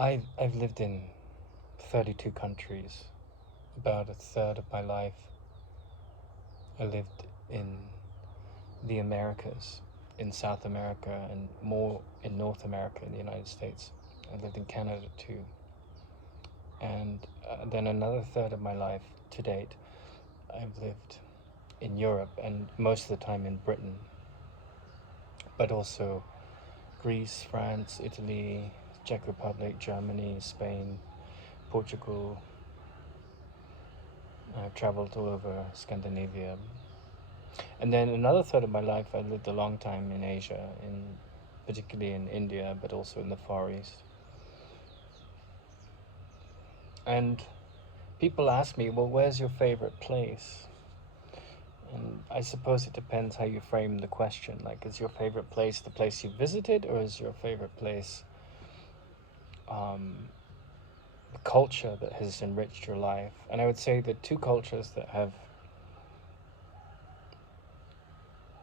I've lived in 32 countries. About a third of my life I lived in the Americas, in South America, and more in North America, in the United States. I lived in Canada too. And then another third of my life to date, I've lived in Europe, and most of the time in Britain, but also Greece, France, Italy, Czech Republic, Germany, Spain, Portugal. I've traveled all over Scandinavia. And then another third of my life, I lived a long time in Asia, particularly in India, but also in the Far East. And people ask me, well, where's your favorite place? And I suppose it depends how you frame the question. Like, is your favorite place the place you visited, or is your favorite place the culture that has enriched your life? And I would say the two cultures that have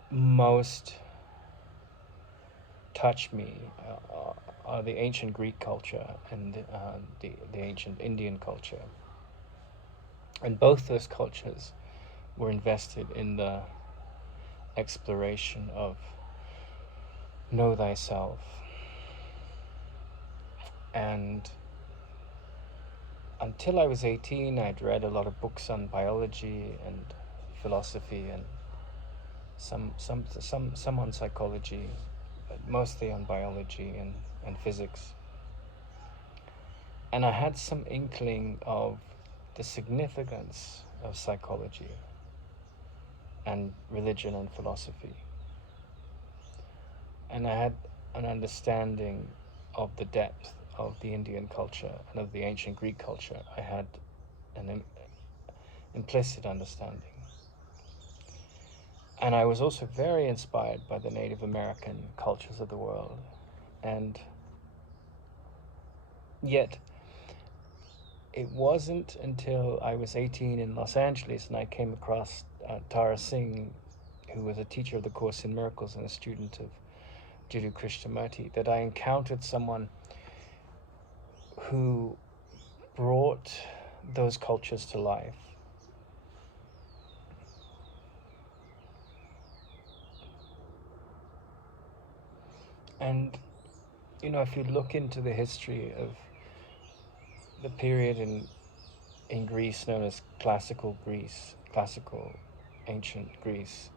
most touched me are the ancient Greek culture and the ancient Indian culture. And both those cultures were invested in the exploration of know thyself. And until I was 18, I'd read a lot of books on biology and philosophy, and some on psychology, but mostly on biology and physics. And I had some inkling of the significance of psychology and religion and philosophy. And I had an understanding of the depth of the Indian culture and of the ancient Greek culture. I had an implicit understanding. And I was also very inspired by the Native American cultures of the world. And yet, it wasn't until I was 18 in Los Angeles and I came across Tara Singh, who was a teacher of the Course in Miracles and a student of Jiddu Krishnamurti, that I encountered someone who brought those cultures to life. And, if you look into the history of the period in Greece known as classical ancient Greece,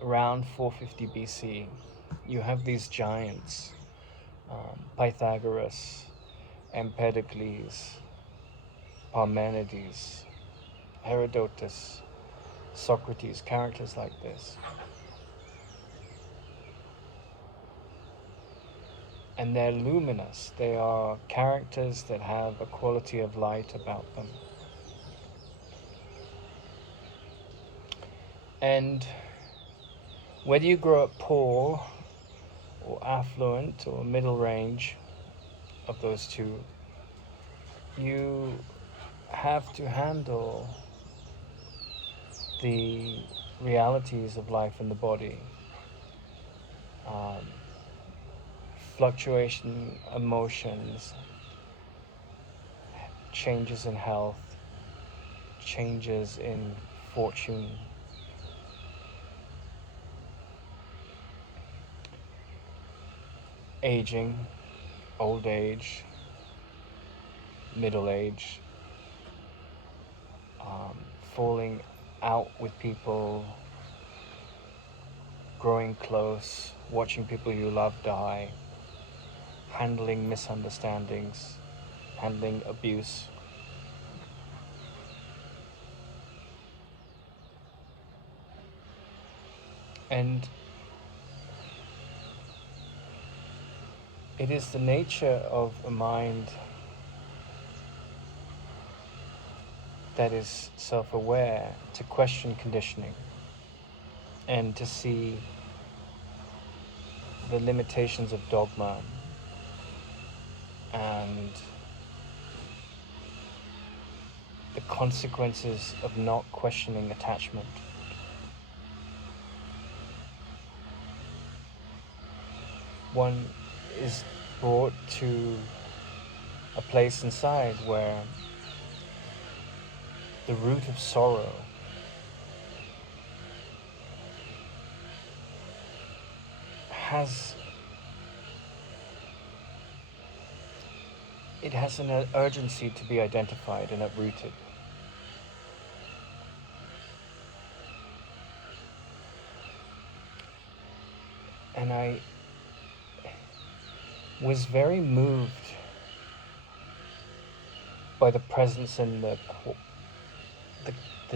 around 450 BC, you have these giants, Pythagoras, Empedocles, Parmenides, Herodotus, Socrates, characters like this. And they're luminous. They are characters that have a quality of light about them. And whether you grow up poor or affluent or middle range of those two, you have to handle the realities of life in the body. Fluctuation, emotions, changes in health, changes in fortune. Aging, old age, middle age, falling out with people, growing close, watching people you love die, handling misunderstandings, handling abuse. And it is the nature of a mind that is self-aware to question conditioning and to see the limitations of dogma and the consequences of not questioning attachment. One is brought to a place inside where the root of sorrow has an urgency to be identified and uprooted. And I was very moved by the presence and the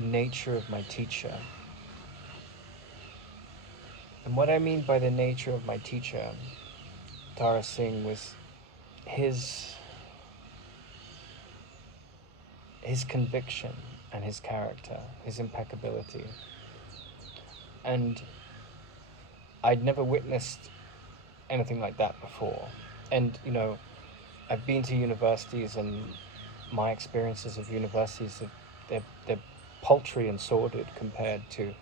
nature of my teacher. And what I mean by the nature of my teacher, Tara Singh, was his conviction and his character, his impeccability. And I'd never witnessed anything like that before. And, you know, I've been to universities, and my experiences of universities, they're paltry and sordid compared to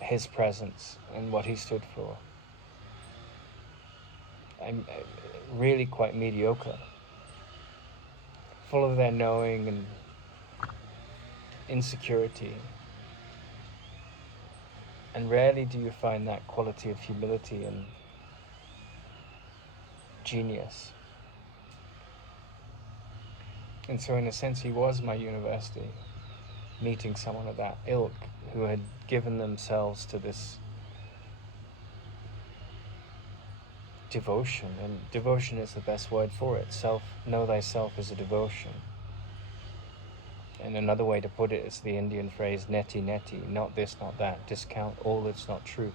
his presence and what he stood for. I'm really quite mediocre, full of their knowing and insecurity. And rarely do you find that quality of humility and genius. And so in a sense, he was my university, meeting someone of that ilk who had given themselves to this devotion. And devotion is the best word for it. Know thyself is a devotion. And another way to put it is the Indian phrase, neti neti, not this, not that. Discount all that's not true,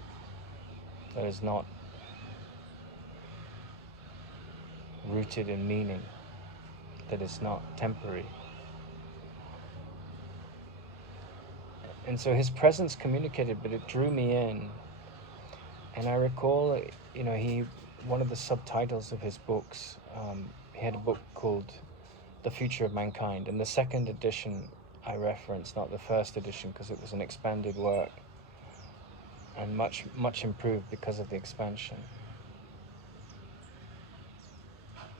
that is not rooted in meaning, that is not temporary. And so his presence communicated, but it drew me in. And I recall, you know, one of the subtitles of his books, he had a book called The Future of Mankind, and the second edition I reference, not the first edition, because it was an expanded work and much, much improved because of the expansion.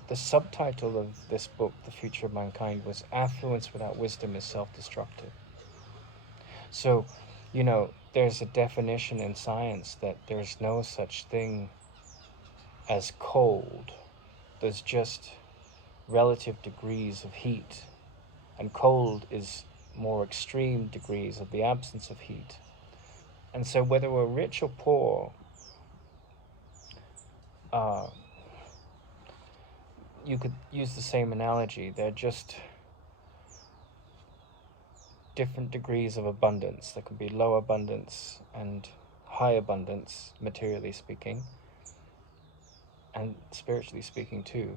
The subtitle of this book, The Future of Mankind, was Affluence Without Wisdom is Self-Destructive. So, you know, there's a definition in science that there's no such thing as cold. There's just relative degrees of heat. And cold is more extreme degrees of the absence of heat. And so whether we're rich or poor, you could use the same analogy. They're just different degrees of abundance. There can be low abundance and high abundance, materially speaking, and spiritually speaking too.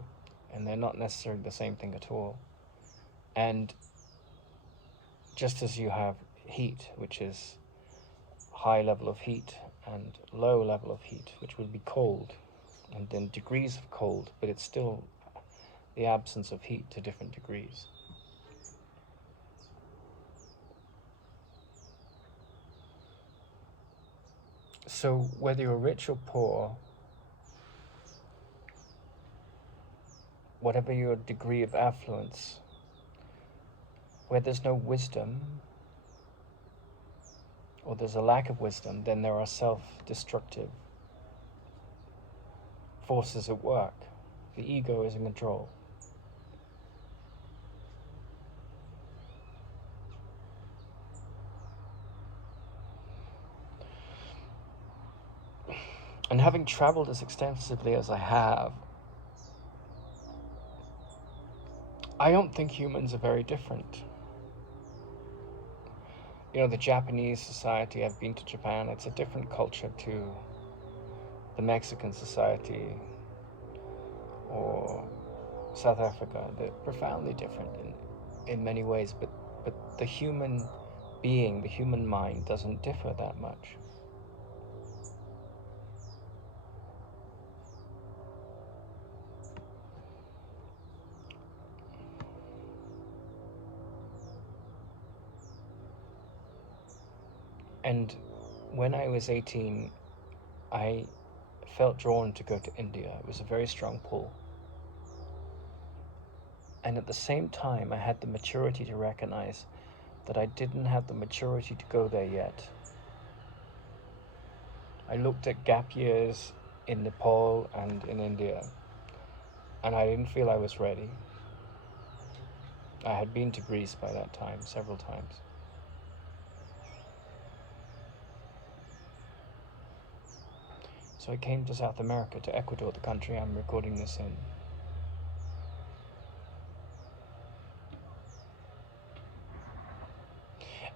And they're not necessarily the same thing at all. And just as you have heat, which is high level of heat, and low level of heat, which would be cold, and then degrees of cold, but it's still the absence of heat to different degrees. So whether you're rich or poor, whatever your degree of affluence, where there's no wisdom, or there's a lack of wisdom, then there are self-destructive forces at work. The ego is in control. And having traveled as extensively as I have, I don't think humans are very different. You know, the Japanese society, I've been to Japan, it's a different culture to the Mexican society or South Africa. They're profoundly different in many ways, but the human being, the human mind doesn't differ that much. And when I was 18, I felt drawn to go to India. It was a very strong pull. And at the same time, I had the maturity to recognize that I didn't have the maturity to go there yet. I looked at gap years in Nepal and in India, and I didn't feel I was ready. I had been to Greece by that time, several times. So I came to South America, to Ecuador, the country I'm recording this in.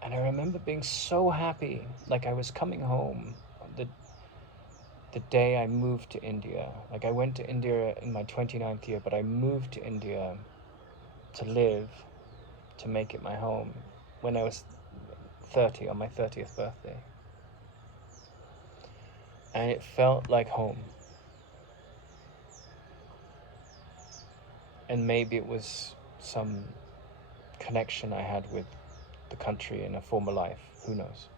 And I remember being so happy, like I was coming home the day I moved to India. Like I went to India in my 29th year, but I moved to India to live, to make it my home, when I was 30, on my 30th birthday. And it felt like home. And maybe it was some connection I had with the country in a former life, who knows.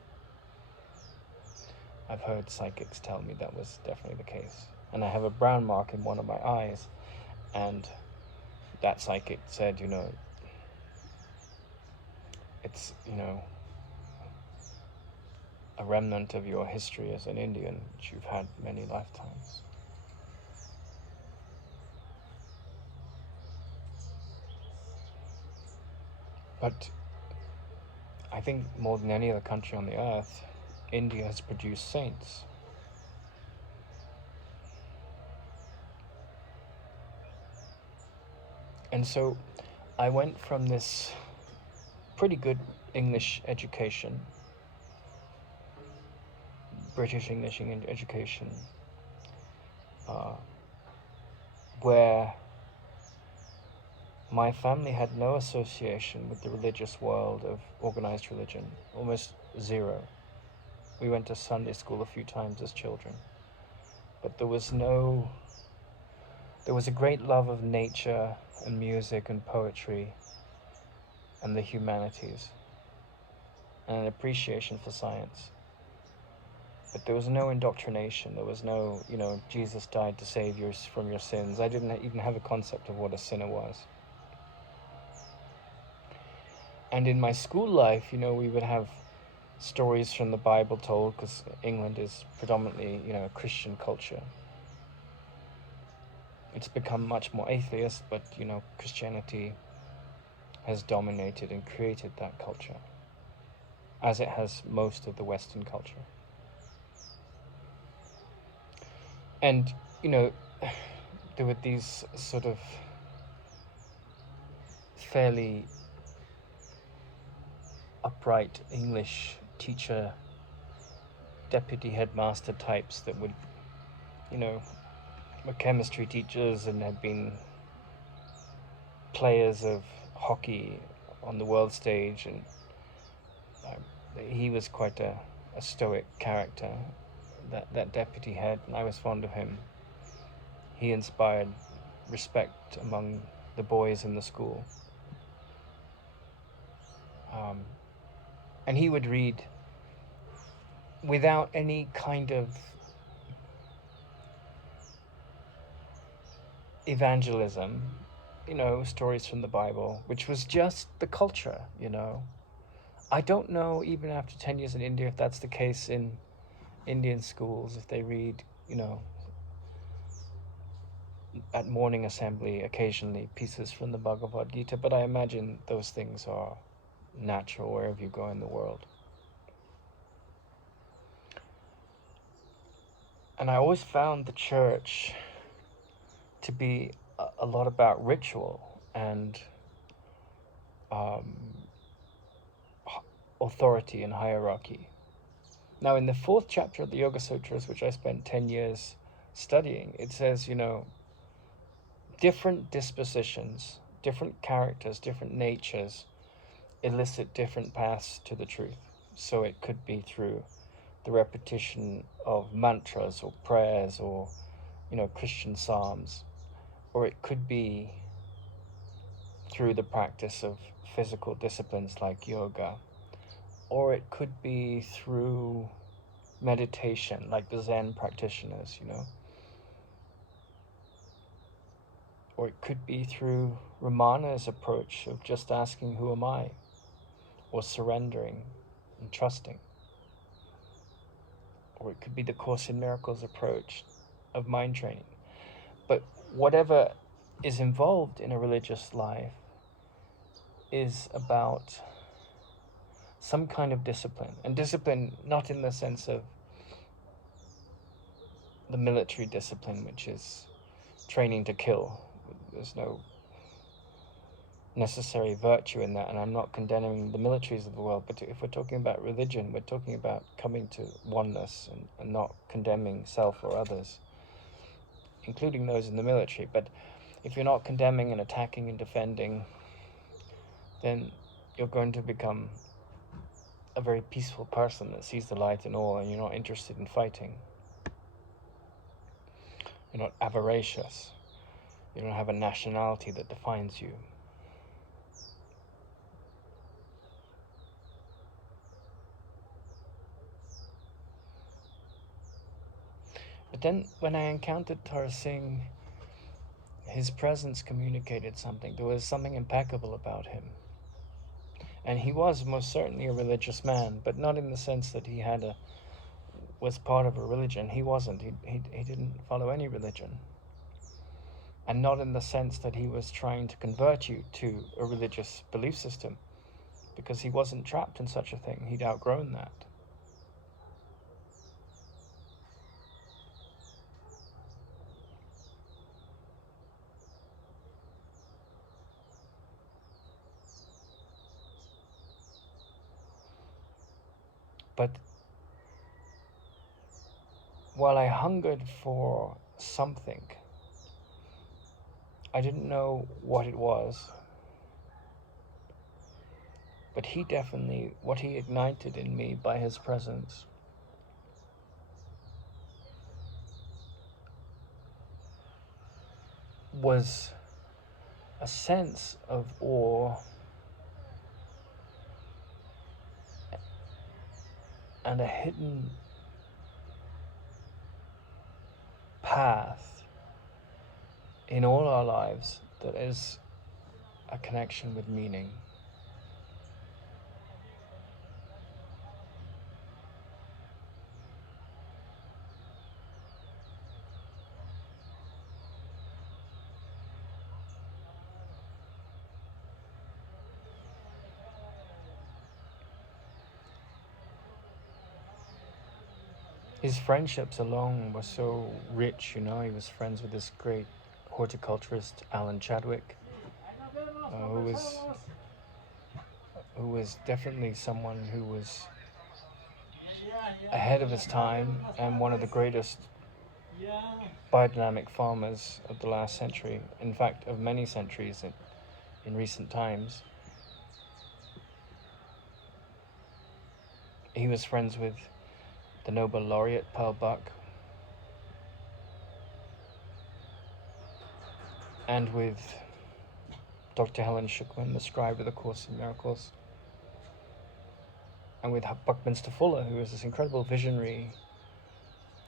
I've heard psychics tell me that was definitely the case. And I have a brown mark in one of my eyes, and that psychic said, it's, a remnant of your history as an Indian, which you've had many lifetimes. But I think more than any other country on the earth, India has produced saints. And so I went from this pretty good English education, British English education, where my family had no association with the religious world of organized religion, almost zero. We went to Sunday school a few times as children, but there was a great love of nature and music and poetry and the humanities, and an appreciation for science. But there was no indoctrination. There was no, Jesus died to save you from your sins. I didn't even have a concept of what a sinner was. And in my school life, we would have stories from the Bible told, because England is predominantly, a Christian culture. It's become much more atheist, but, Christianity has dominated and created that culture, as it has most of the Western culture. And, there were these sort of fairly upright English teacher, deputy headmaster types that would, were chemistry teachers and had been players of hockey on the world stage, and he was quite a stoic character, that deputy head, and I was fond of him. He inspired respect among the boys in the school. And he would read without any kind of evangelism, stories from the Bible, which was just the culture, I don't know, even after 10 years in India, if that's the case in Indian schools, if they read, at morning assembly occasionally pieces from the Bhagavad Gita, but I imagine those things are natural wherever you go in the world. And I always found the church to be a lot about ritual and authority and hierarchy. Now, in the 4th chapter of the Yoga Sutras, which I spent 10 years studying, it says, different dispositions, different characters, different natures elicit different paths to the truth. So it could be through the repetition of mantras or prayers or, Christian psalms, or it could be through the practice of physical disciplines like yoga, or it could be through meditation like the Zen practitioners, Or it could be through Ramana's approach of just asking, who am I? Or surrendering and trusting. Or it could be the Course in Miracles approach of mind training. But whatever is involved in a religious life is about some kind of discipline. And discipline not in the sense of the military discipline, which is training to kill. There's no necessary virtue in that, and I'm not condemning the militaries of the world, but if we're talking about religion, we're talking about coming to oneness and not condemning self or others, including those in the military. But if you're not condemning and attacking and defending, then you're going to become a very peaceful person that sees the light in all, and you're not interested in fighting. You're not avaricious. You don't have a nationality that defines you. But then when I encountered Tara Singh, his presence communicated something. There was something impeccable about him. And he was most certainly a religious man, but not in the sense that he was part of a religion. He wasn't. He didn't follow any religion. And not in the sense that he was trying to convert you to a religious belief system, because he wasn't trapped in such a thing. He'd outgrown that. But while I hungered for something, I didn't know what it was. But he definitely, what he ignited in me by his presence was a sense of awe and a hidden path in all our lives that is a connection with meaning. His friendships alone were so rich, you know. He was friends with this great horticulturist, Alan Chadwick, who was definitely someone who was ahead of his time and one of the greatest biodynamic farmers of the last century, in fact, of many centuries in recent times. He was friends with the Nobel laureate Pearl Buck, and with Dr. Helen Schucman, the scribe of the Course in Miracles, and with Buckminster Fuller, who was this incredible visionary,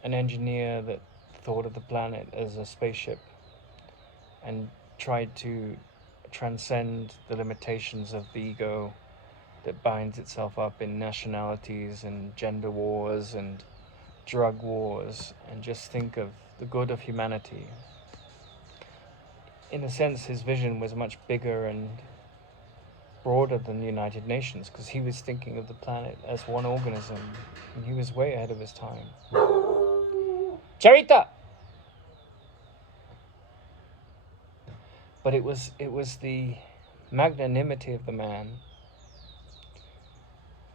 an engineer that thought of the planet as a spaceship and tried to transcend the limitations of the ego that binds itself up in nationalities and gender wars and drug wars, and just think of the good of humanity. In a sense, his vision was much bigger and broader than the United Nations, because he was thinking of the planet as one organism, and he was way ahead of his time. Charita! But it was the magnanimity of the man.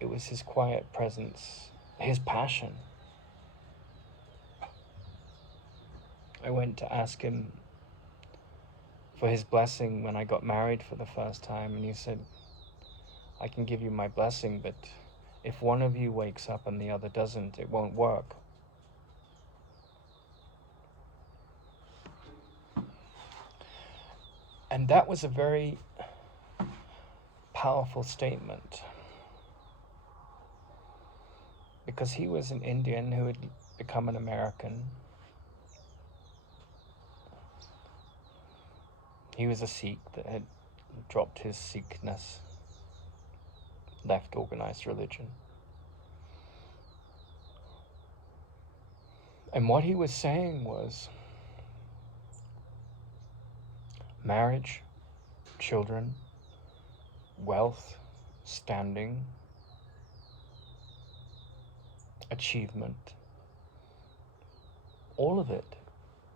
It was his quiet presence, his passion. I went to ask him for his blessing when I got married for the first time, and he said, I can give you my blessing, but if one of you wakes up and the other doesn't, it won't work. And that was a very powerful statement, because he was an Indian who had become an American. He was a Sikh that had dropped his Sikhness, left organized religion. And what he was saying was marriage, children, wealth, standing, achievement, all of it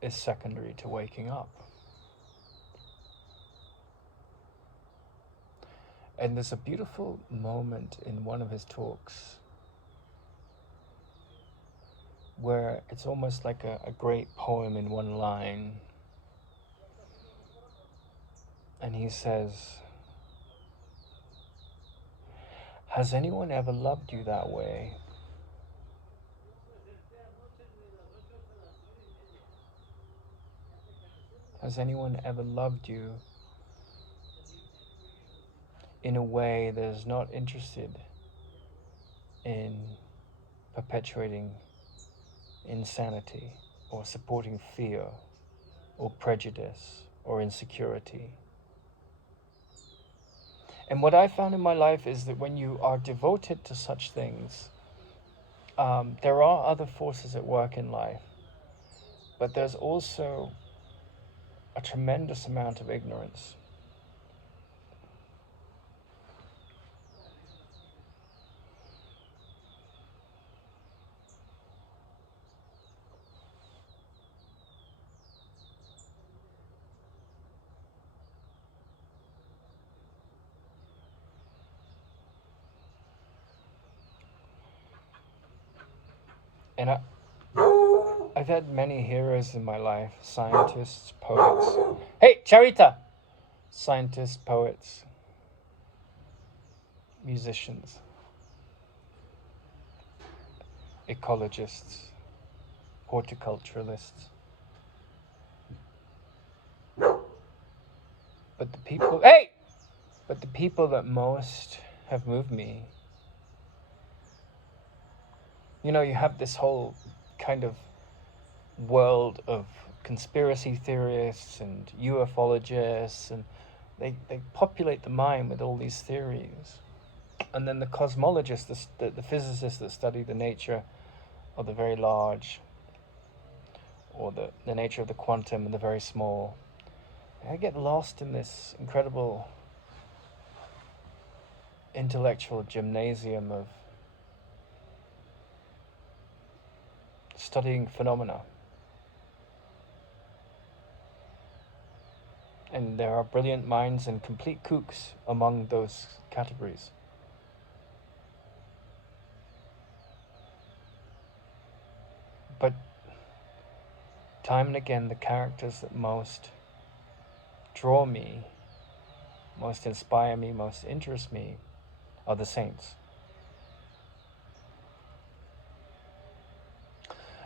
is secondary to waking up. And there's a beautiful moment in one of his talks where it's almost like a great poem in one line. And he says, "Has anyone ever loved you that way? Has anyone ever loved you in a way that is not interested in perpetuating insanity or supporting fear or prejudice or insecurity?" And what I found in my life is that when you are devoted to such things, there are other forces at work in life, but there's also a tremendous amount of ignorance. And I've had many heroes in my life, scientists, poets. Hey, Charita! Scientists, poets, musicians, ecologists, horticulturalists. But the people that most have moved me, you know, you have this whole kind of world of conspiracy theorists and ufologists, and they populate the mind with all these theories. And then the cosmologists, the physicists that study the nature of the very large, or the nature of the quantum and the very small, I get lost in this incredible intellectual gymnasium of studying phenomena. And there are brilliant minds and complete kooks among those categories. But time and again, the characters that most draw me, most inspire me, most interest me, are the saints.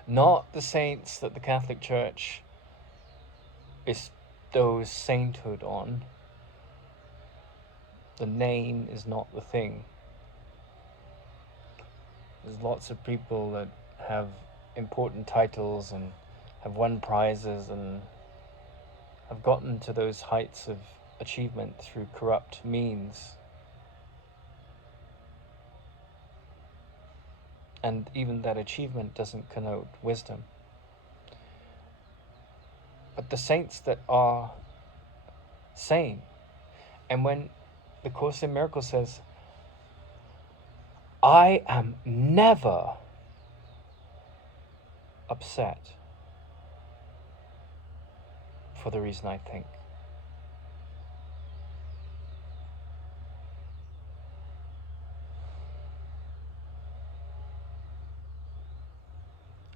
Not the saints that the Catholic Church bestows sainthood on. The name is not the thing. There's lots of people that have important titles and have won prizes and have gotten to those heights of achievement through corrupt means. And even that achievement doesn't connote wisdom. But the saints that are sane, and when the Course in Miracles says, I am never upset for the reason I think.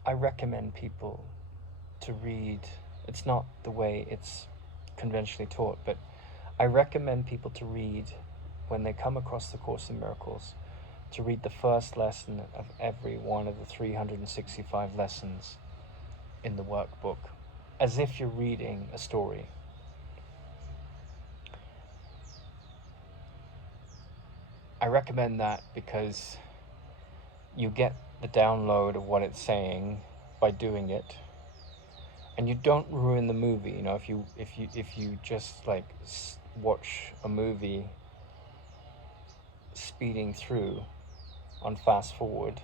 I recommend people to read. It's not the way it's conventionally taught, but I recommend people to read, when they come across the Course in Miracles, to read the first lesson of every one of the 365 lessons in the workbook, as if you're reading a story. I recommend that because you get the download of what it's saying by doing it, And you don't ruin the movie. You know, if you just like watch a movie speeding through on fast forward,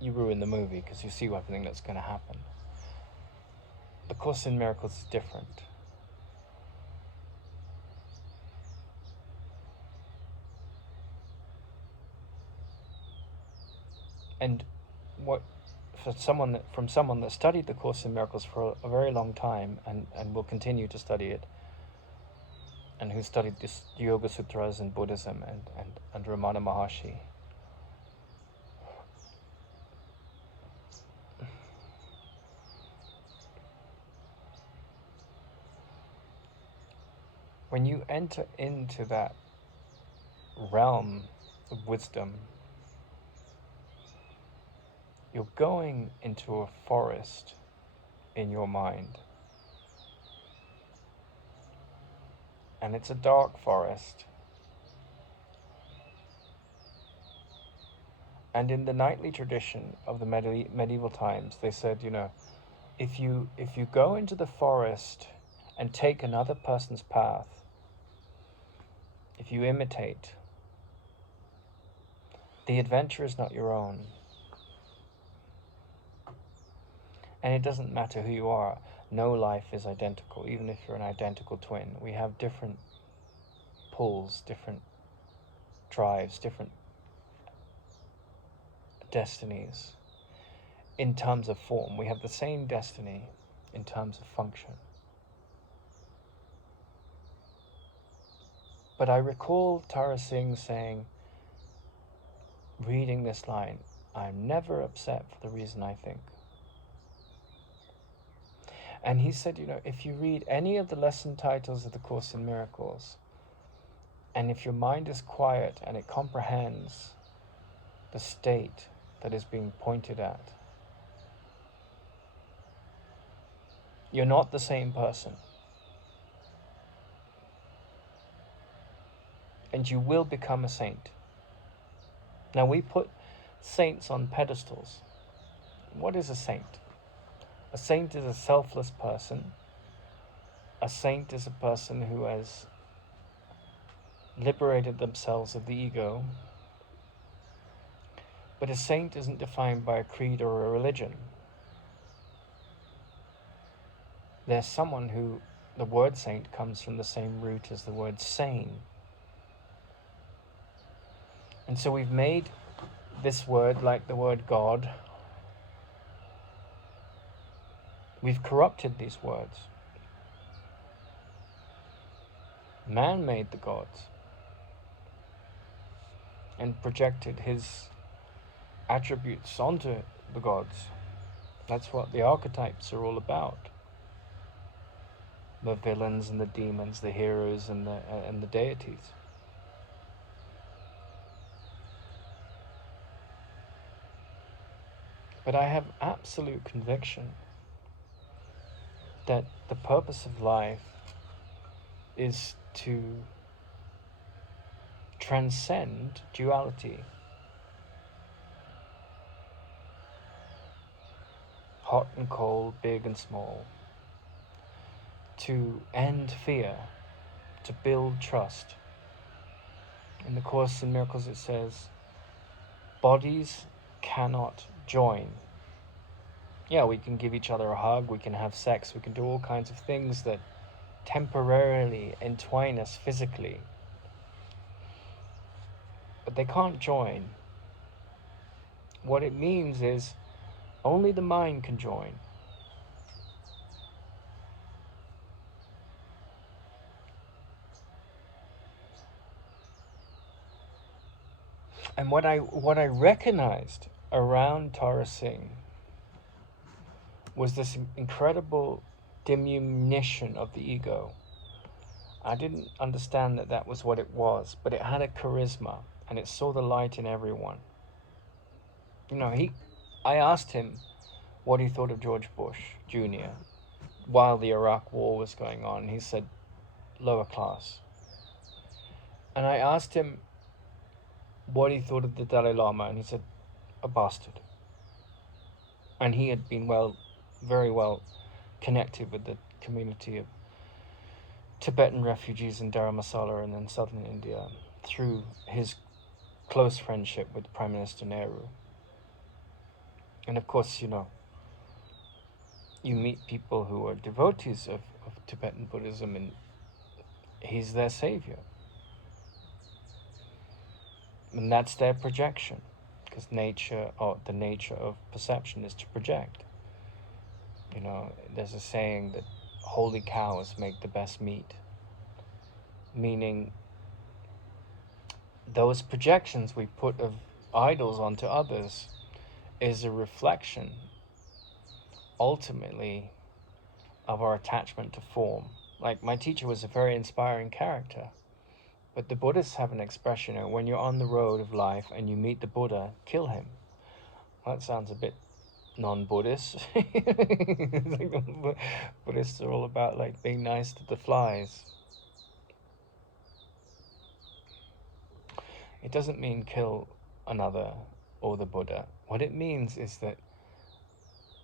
you ruin the movie because you see everything that's going to happen. The Course in Miracles is different. And what from someone that studied the Course in Miracles for a very long time and will continue to study it, and who studied this Yoga Sutras and Buddhism and Ramana Maharshi, when you enter into that realm of wisdom, you're going into a forest in your mind. And it's a dark forest. And in the knightly tradition of the medieval times, they said, you know, if you go into the forest and take another person's path, if you imitate, the adventure is not your own. And it doesn't matter who you are. No life is identical, even if you're an identical twin. We have different pulls, different drives, different destinies. In terms of form, we have the same destiny in terms of function. But I recall Tara Singh saying, reading this line, I'm never upset for the reason I think. And he said, you know, if you read any of the lesson titles of the Course in Miracles, and if your mind is quiet and it comprehends the state that is being pointed at, you're not the same person. And you will become a saint. Now we put saints on pedestals. What is a saint? A saint is a selfless person. A saint is a person who has liberated themselves of the ego. But a saint isn't defined by a creed or a religion. There's someone who, the word saint comes from the same root as the word sane. And so we've made this word like the word God. We've corrupted these words. Man made the gods and projected his attributes onto the gods. That's what the archetypes are all about. The villains and the demons, the heroes and the deities. But I have absolute conviction that the purpose of life is to transcend duality. Hot and cold, big and small. To end fear, to build trust. In the Course in Miracles it says, bodies cannot join. Yeah, we can give each other a hug, we can have sex, we can do all kinds of things that temporarily entwine us physically. But they can't join. What it means is only the mind can join. And what I recognized around Tara Singh was this incredible diminution of the ego. I didn't understand that that was what it was, but it had a charisma and it saw the light in everyone. You know, I asked him what he thought of George Bush Jr. while the Iraq War was going on. He said, lower class. And I asked him what he thought of the Dalai Lama, and he said, a bastard. And he had been well very well connected with the community of Tibetan refugees in Dharamsala and in southern India through his close friendship with Prime Minister Nehru. And of course, you meet people who are devotees of Tibetan Buddhism, and he's their savior. And that's their projection, because the nature of perception is to project. There's a saying that holy cows make the best meat, meaning those projections we put of idols onto others is a reflection, ultimately, of our attachment to form. Like, my teacher was a very inspiring character, but the Buddhists have an expression, when you're on the road of life and you meet the Buddha, kill him. Well, that sounds a bit non-Buddhist. Buddhists are all about being nice to the flies. It doesn't mean kill another or the Buddha. What it means is that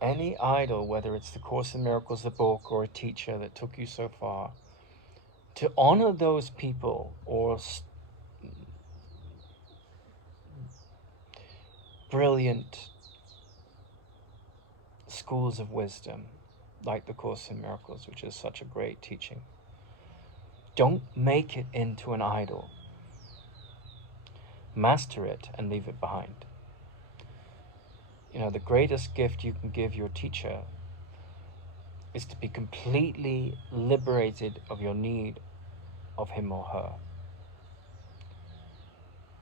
any idol, whether it's the Course in Miracles, the book, or a teacher that took you so far, to honor those people or brilliant schools of wisdom, like the Course in Miracles, which is such a great teaching. Don't make it into an idol. Master it and leave it behind. The greatest gift you can give your teacher is to be completely liberated of your need of him or her.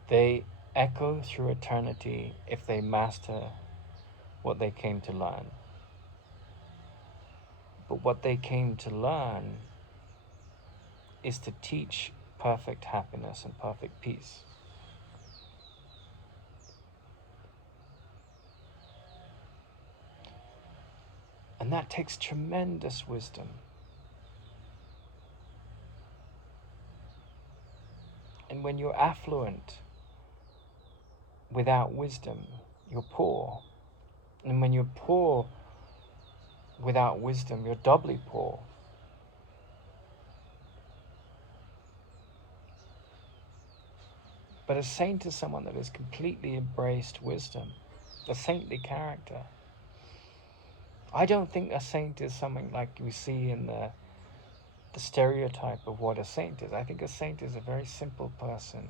They echo through eternity if they master what they came to learn. But what they came to learn is to teach perfect happiness and perfect peace. And that takes tremendous wisdom. And when you're affluent without wisdom, you're poor. And when you're poor without wisdom, you're doubly poor. But a saint is someone that has completely embraced wisdom, a saintly character. I don't think a saint is something like we see in the stereotype of what a saint is. I think a saint is a very simple person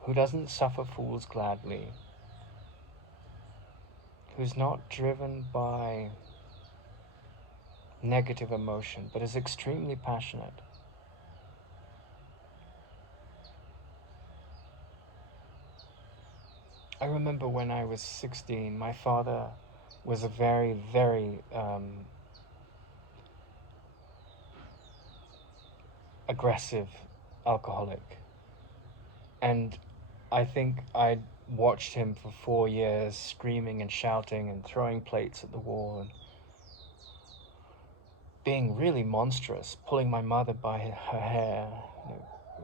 who doesn't suffer fools gladly, who's not driven by negative emotion, but is extremely passionate. I remember when I was 16, my father was a very, very aggressive alcoholic. And I think I watched him for 4 years screaming and shouting and throwing plates at the wall and being really monstrous, pulling my mother by her hair.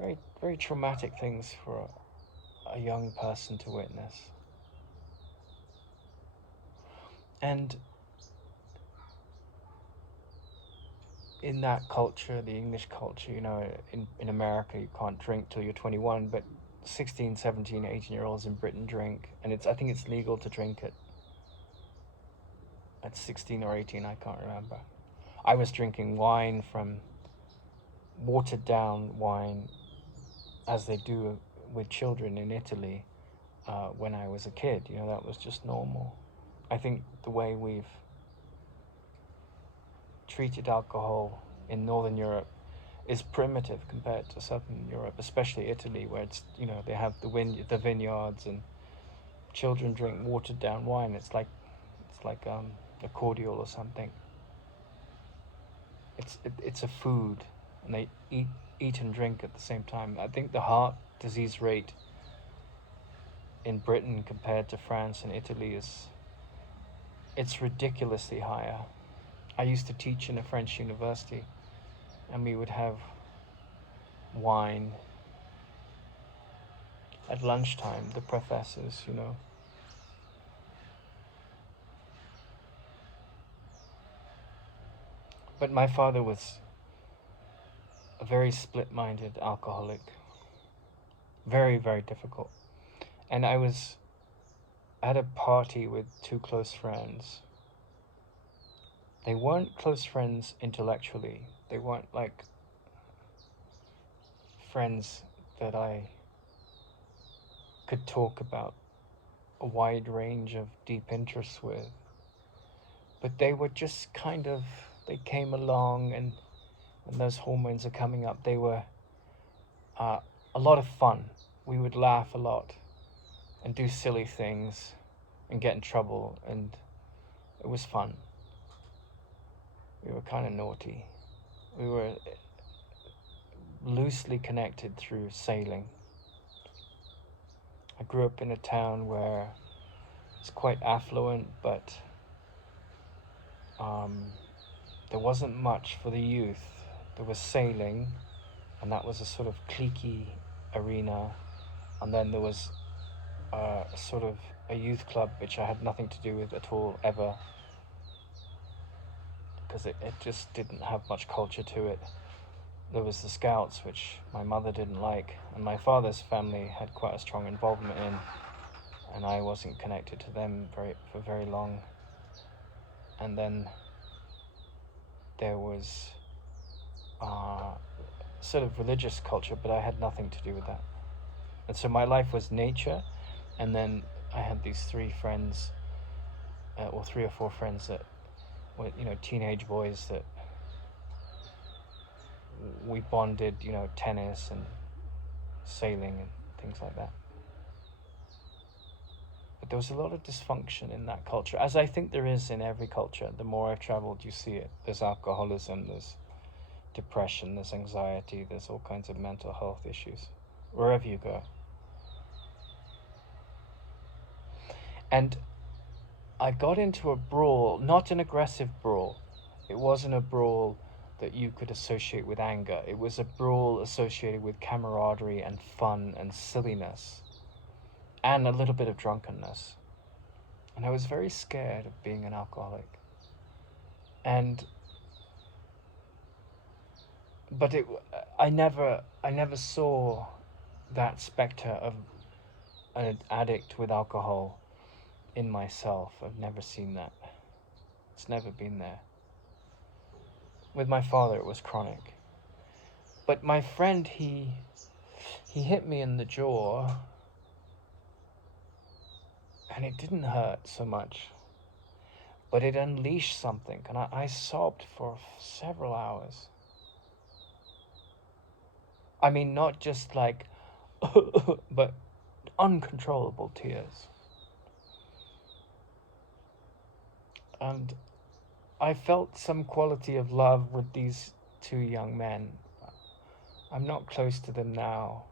Very, very traumatic things for a young person to witness. And in that culture, the English culture, in America, you can't drink till you're 21, but 16, 17, 18-year-olds in Britain drink, and I think it's legal to drink it at 16 or 18, I can't remember. I was drinking wine from watered down wine, as they do with children in Italy, when I was a kid. That was just normal. I think the way we've treated alcohol in Northern Europe is primitive compared to Southern Europe, especially Italy, where it's, they have the vineyards and children drink watered down wine. It's like a cordial or something. It's a food, and they eat and drink at the same time. I think the heart disease rate in Britain compared to France and Italy it's ridiculously higher. I used to teach in a French university, and we would have wine at lunchtime, the professors, But my father was a very split-minded alcoholic. Very, very difficult. And I was at a party with two close friends. They weren't close friends intellectually. They weren't like friends that I could talk about a wide range of deep interests with. But they were just kind of, they came along, and when those hormones are coming up, they were a lot of fun. We would laugh a lot and do silly things and get in trouble, and it was fun. We were kind of naughty. We were loosely connected through sailing. I grew up in a town where it's quite affluent, but there wasn't much for the youth. There was sailing, and that was a sort of cliquey arena, and then there was sort of a youth club, which I had nothing to do with at all, ever, because it just didn't have much culture to it. There was the Scouts, which my mother didn't like, and my father's family had quite a strong involvement in, and I wasn't connected to them for very long. And then there was sort of religious culture, but I had nothing to do with that. And so my life was nature, and then I had these three friends, or 3 or 4 friends that were, teenage boys that we bonded, tennis and sailing and things like that. But there was a lot of dysfunction in that culture, as I think there is in every culture. The more I've traveled, you see it. There's alcoholism, there's depression, there's anxiety, there's all kinds of mental health issues, wherever you go. And I got into a brawl, not an aggressive brawl. It wasn't a brawl that you could associate with anger. It was a brawl associated with camaraderie and fun and silliness and a little bit of drunkenness. And I was very scared of being an alcoholic. But I never saw that specter of an addict with alcohol in myself. I've never seen that. It's never been there. With my father, it was chronic. But my friend, he hit me in the jaw, and it didn't hurt so much, but it unleashed something, and I sobbed for several hours. I mean, not just like, but uncontrollable tears. And I felt some quality of love with these 2 young men. I'm not close to them now,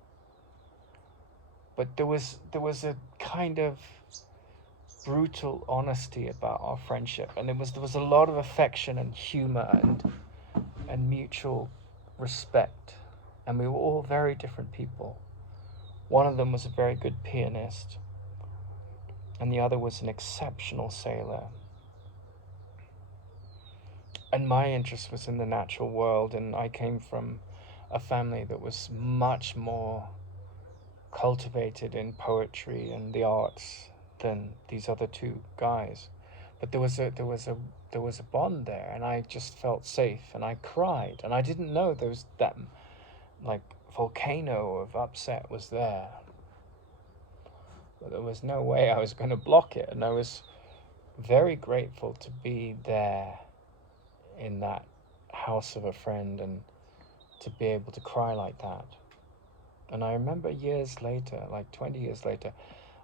but there was a kind of brutal honesty about our friendship, and there was a lot of affection and humor and mutual respect, and we were all very different people. One of them was a very good pianist, and the other was an exceptional sailor. And my interest was in the natural world, and I came from a family that was much more cultivated in poetry and the arts than these other 2 guys. But there was a bond there, and I just felt safe, and I cried, and I didn't know there was that like volcano of upset was there. But there was no way I was going to block it, and I was very grateful to be there in that house of a friend and to be able to cry like that. And I remember years later, like 20 years later,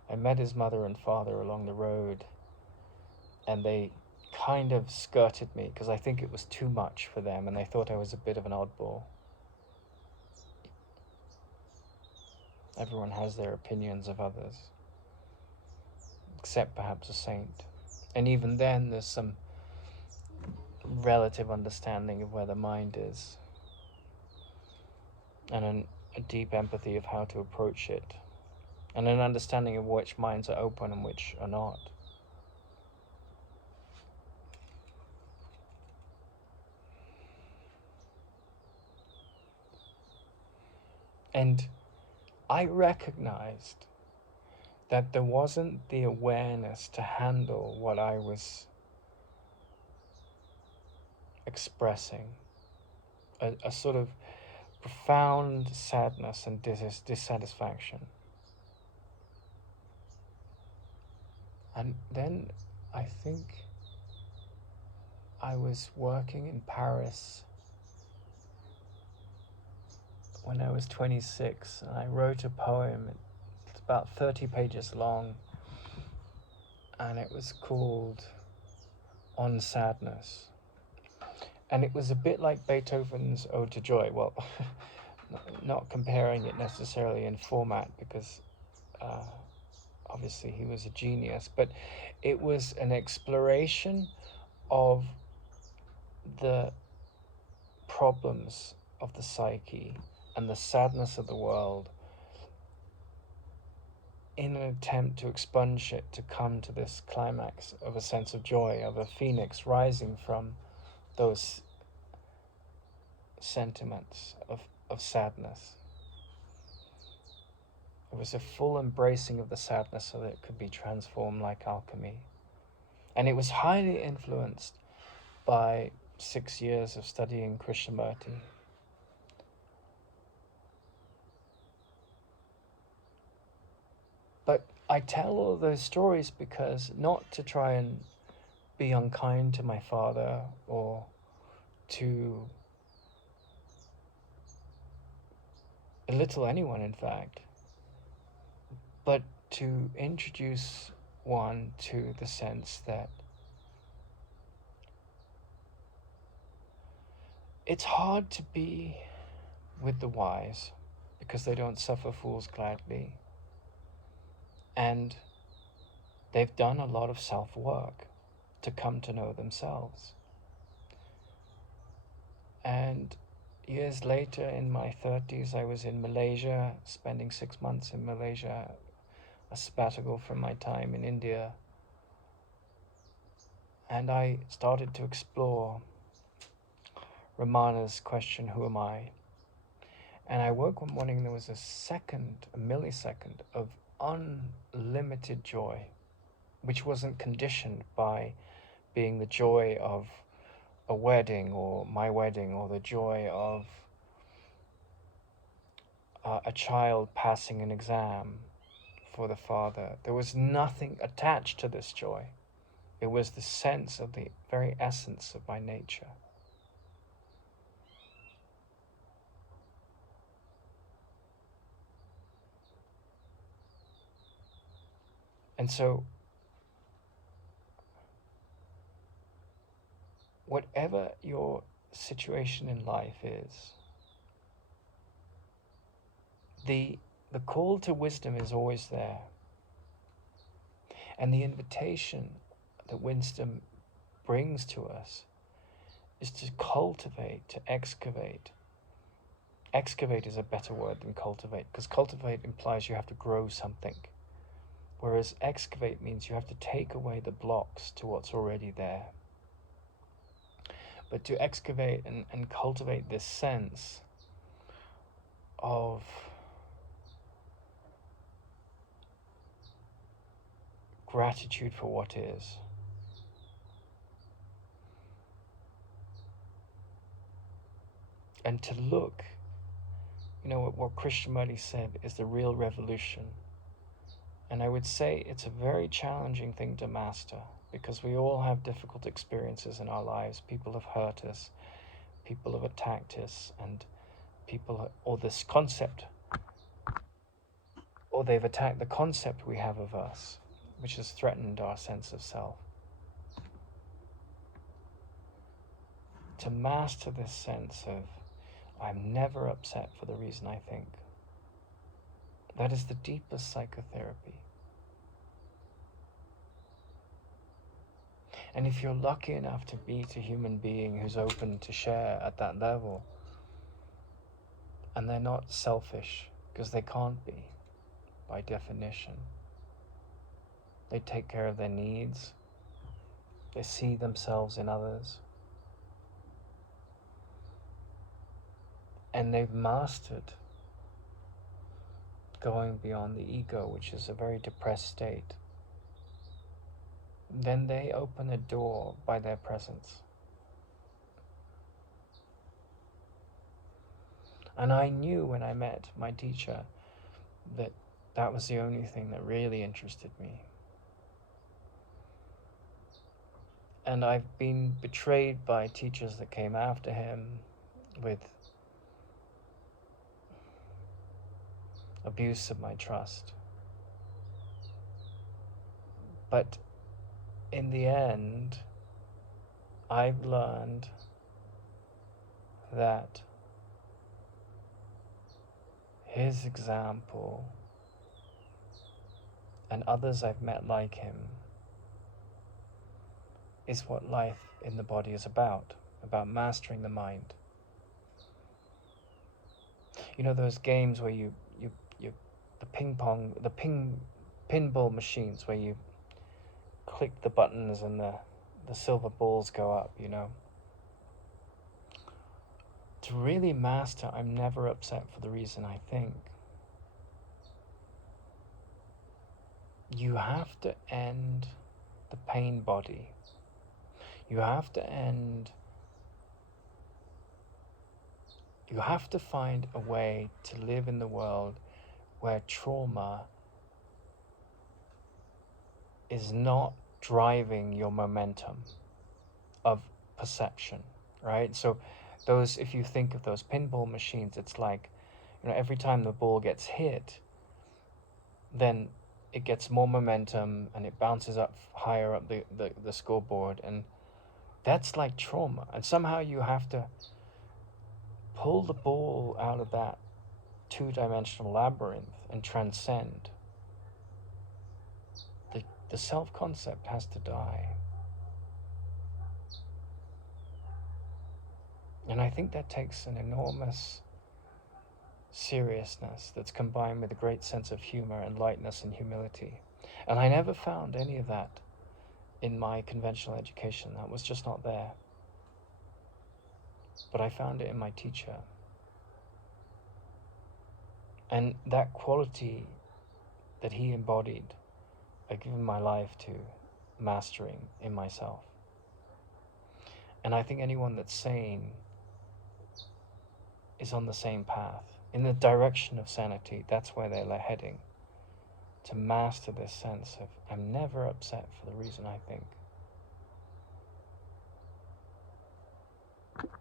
I met his mother and father along the road, and they kind of skirted me because I think it was too much for them, and they thought I was a bit of an oddball. Everyone has their opinions of others, except perhaps a saint. And even then, there's some relative understanding of where the mind is, and a deep empathy of how to approach it, and an understanding of which minds are open and which are not. And I recognized that there wasn't the awareness to handle what I was expressing, a sort of profound sadness and dissatisfaction. And then I think I was working in Paris when I was 26, and I wrote a poem. It's about 30 pages long, and it was called On Sadness. And it was a bit like Beethoven's Ode to Joy. Well, not comparing it necessarily in format, because obviously he was a genius, but it was an exploration of the problems of the psyche and the sadness of the world in an attempt to expunge it, to come to this climax of a sense of joy, of a phoenix rising from those sentiments of sadness. It was a full embracing of the sadness so that it could be transformed like alchemy. And it was highly influenced by 6 years of studying Krishnamurti. But I tell all those stories because not to try and be unkind to my father or to belittle anyone, in fact, but to introduce one to the sense that it's hard to be with the wise because they don't suffer fools gladly. And they've done a lot of self-work to come to know themselves. And years later, in my 30s, I was in Malaysia, spending 6 months in Malaysia, a sabbatical from my time in India. And I started to explore Ramana's question, who am I? And I woke one morning, there was a millisecond of unlimited joy, which wasn't conditioned by being the joy of a wedding or my wedding, or the joy of a child passing an exam for the father. There was nothing attached to this joy. It was the sense of the very essence of my nature. And so, whatever your situation in life is, the call to wisdom is always there. And the invitation that wisdom brings to us is to cultivate, to excavate. Excavate is a better word than cultivate, because cultivate implies you have to grow something. Whereas excavate means you have to take away the blocks to what's already there. But to excavate and cultivate this sense of gratitude for what is. And to look, what Krishnamurti said is the real revolution. And I would say it's a very challenging thing to master, because we all have difficult experiences in our lives. People have hurt us, people have attacked us, and or this concept, or they've attacked the concept we have of us, which has threatened our sense of self. To master this sense of, I'm never upset for the reason I think, that is the deepest psychotherapy. And if you're lucky enough to meet a human being who's open to share at that level, and they're not selfish, because they can't be, by definition. They take care of their needs. They see themselves in others. And they've mastered going beyond the ego, which is a very depressed state, then they open a door by their presence. And I knew when I met my teacher that that was the only thing that really interested me. And I've been betrayed by teachers that came after him with abuse of my trust. But in the end, I've learned that his example and others I've met like him is what life in the body is about mastering the mind. You know those games where you the pinball machines where you click the buttons and the silver balls go up, you know? To really master, I'm never upset for the reason I think. You have to end the pain body. You have to find a way to live in the world where trauma is not driving your momentum of perception, right? So those, if you think of those pinball machines, it's like, you know, every time the ball gets hit, then it gets more momentum and it bounces up higher up the scoreboard, and that's like trauma. And somehow you have to pull the ball out of that two-dimensional labyrinth and transcend. The self-concept has to die. And I think that takes an enormous seriousness that's combined with a great sense of humor and lightness and humility. And I never found any of that in my conventional education. That was just not there. But I found it in my teacher. And that quality that he embodied, I've given my life to mastering in myself. And I think anyone that's sane is on the same path, in the direction of sanity. That's where they're heading, to master this sense of, I'm never upset for the reason I think.